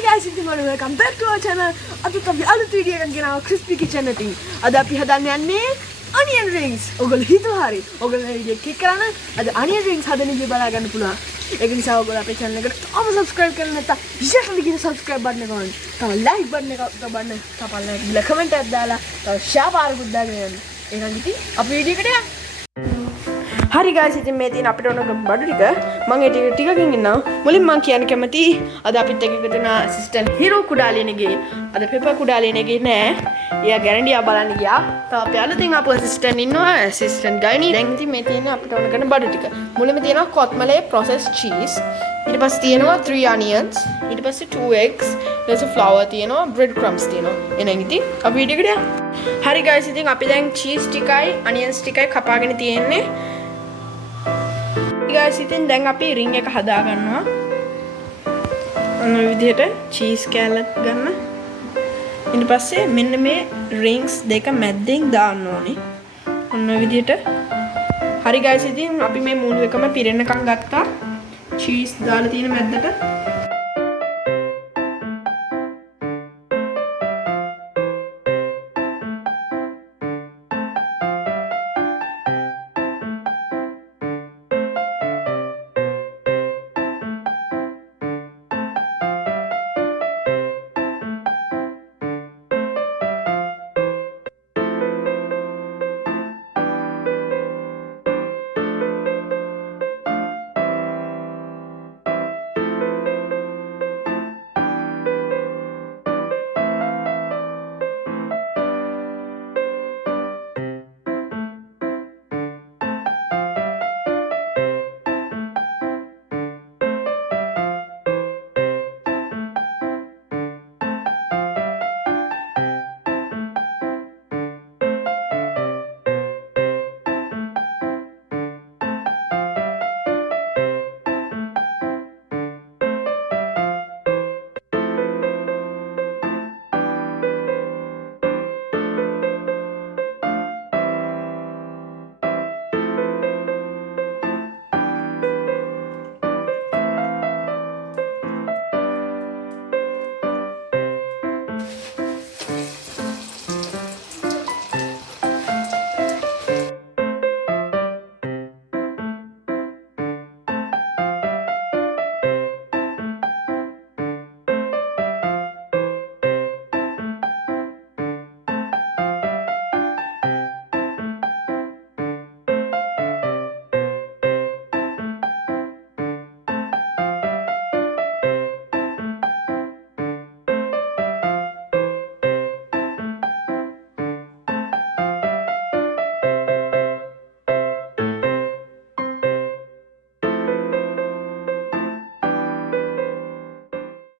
Hi guys, welcome back to our channel. Add අපි අලුත් video එකක් ගෙනාවා crispy kitchen එකකින්. අද අපි හදන්න යන්නේ onion rings. ඔයගොල්ලෝ හිතුවා හරි. ඔයගොල්ලෝ වීඩියෝ එක ක්ලික් කරන්න අද onion rings හදන විදිය බලා ගන්න පුළුවන්. ඒක නිසා ඔයගොල්ලෝ අපේ channel එකට තාම subscribe කරලා නැත්නම් විශේෂයෙන් ගිහින් subscribe button එක ඔන්න. තව like button එක ඔබන්න. තපල්ලා ගිහලා comment එකක් දාලා තව share පාරකුත් දාගෙන යන්න. එහෙනම් ඉතින් අපි වීඩියෝ එකට යමු. Hari guys, ඉතින් මේ තියෙන අපිට ඕන බඩු ටික මම ඒ ටිකකින් ඉන්නවා. මුලින් මම කියන්න කැමති අද අපිත් එක්ක එකතු වෙන assistant hero කුඩාලියනගේ අද පෙපර් කුඩාලියනගේ නෑ. එයා ගැරන්ඩියා බලන්න ගියා. තව අපි අලුතින් ආපු assistant ඉන්නවා. assistant ගයිනි. දැන් ඉතින් මේ තියෙන අපිට ඕන කරන බඩු ටික. මුලින්ම තියෙනවා කොත්මලේ processed cheese. ඊට පස්සේ තියෙනවා 3 onions. ඊට පස්සේ 2 eggs. ඊට පස්සේ flour තියෙනවා, bread crumbs තියෙනවා. එහෙනම් ඉතින් අපි වීඩියෝ එකට යමු. Hari guys, ඉතින් අපි දැන් cheese ටිකයි onions ටිකයි කපාගෙන තියෙන්නේ. guys, ඉතින් දැන් අපි ring එක හදා ගන්නවා. ඔන්න ඔය විදිහට cheese කෑල්ලක් ගන්න. ඊට පස්සේ මෙන්න මේ rings දෙක මැද්දෙන් දාන්න ඕනේ. ඔන්න ඔය විදිහට. හරි guys, ඉතින් අපි මේ මුළු එකම පිරෙන්නකම් ගත්තා. cheese දාලා තියෙන මැද්දට.